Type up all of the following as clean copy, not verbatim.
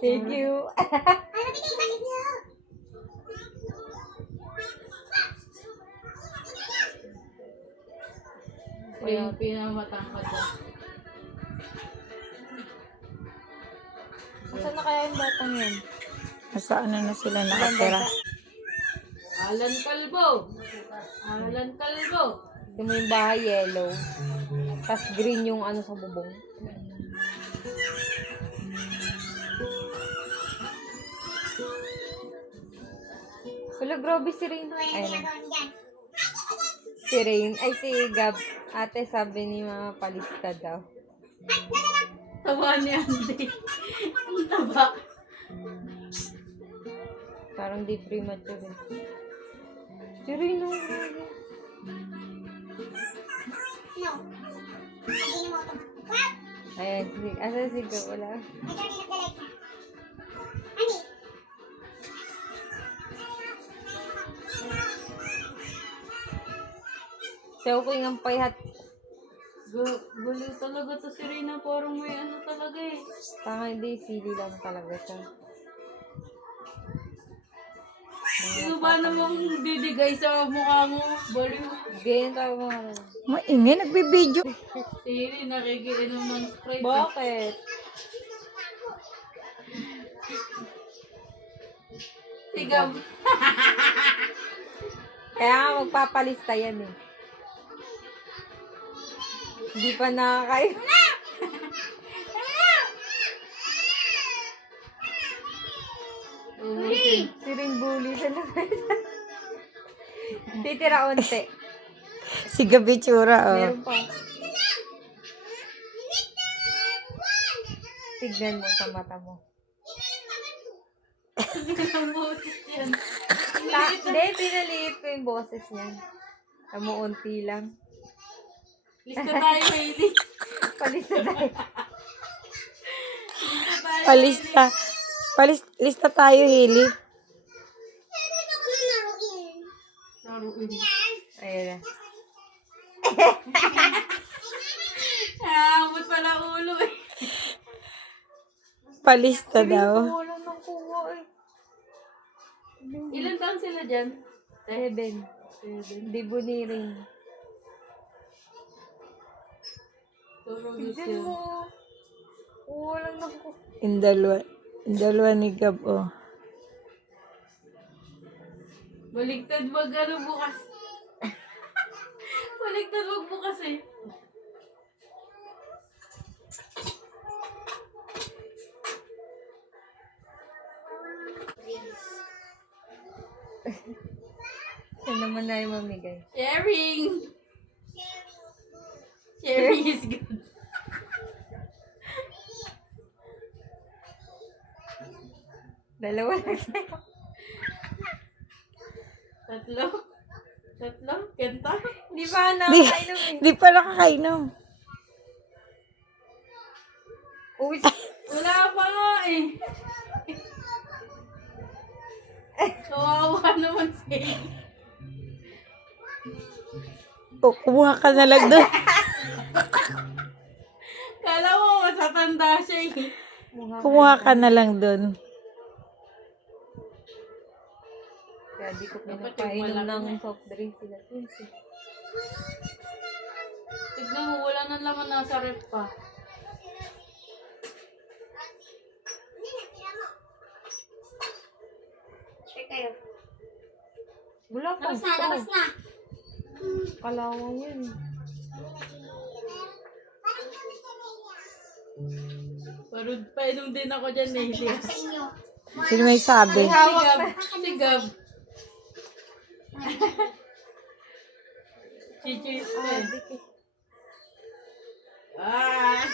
Thank you. Yung pinakamatangkad na. Saan na kaya yung batang yan? Nasa ano na sila nakatira. Alan Calvo! Alan Calvo! Ito mo yung bahay yellow. Tapos green yung ano sa bubong. Wala, grabe si Rain. Ayun na. Si Rain. Ay, si Gab. Ate, sabi ni Mama palista daw. Taba ni Andy. Ang taba. Parang di premature eh. Si Rain, no. Ayan, asa si Gab? Wala. So, okay ng payhat. Baliw talaga to si Rina. Parang may ano talaga eh. Tanga hindi, sili lang talaga siya. Sino ba namang didigay sa mukha mo? Baliw. Ganyan tayo mga. Maingay, nagbibideo. Si Rina nakikiinom ng Sprite. Bakit? Si Gab. Kaya nga magpapalista yan eh. Hindi pa nakakain. Si Ring bully sa labas. Titira unti. Si Gabi Tsura, oh. Meron pa. Tignan mo sa mata mo. Ang boses yan. Hindi, pinaliit ko yung boses niya. Unti lang. Lista tayo, Hailey. Palista tayo. Palista. Lista tayo, Hili. Naruin. Ayun na. Ba't pala ulo eh. Palista daw. Wala nang kuha eh. Ilan taon sila dyan? 7. Hindi buniring. Turo Tignan mo. Wala nang kuha. Yung dalawa ni Gab, oh. Baligtad wag ano bukas. Baligtad wag bukas eh. Saan naman na yung mamigay? Sharing! Sharing is good. Dalawa lang sa'yo. Tatlo? Kenta? Di ba nakakainom eh? Di pa nakakainom. Uy, Wala pa nga eh. Kawawa naman siya. O, kumuha ka na lang doon. Kala mo masatanda siya eh. Kumuha ka na lang doon. kaya di ko Dapat yung pinapainom malaki ng na. soft drink sila. Twins eh. Tignan mo, wala nang laman nasa ref pa. Wala pang Labas na. kalawang yun. Parod pa inom din ako dyan eh. Sino may sabi? Si Gab. Chichis pa eh. Ah!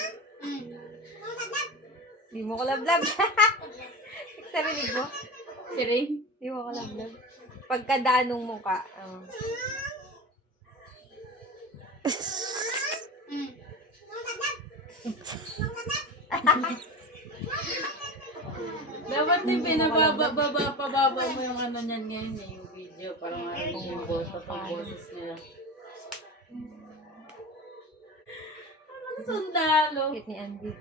Di mo ko lablab. Sarinig mo? Si Rain? Di mo ko lablab. Pagkadaanong mo ka. Dapat din pababa mo yung ano niyan ngayon eh, yung video para marinig yung boses nila. Ano Sundalo. Cute ni Andy.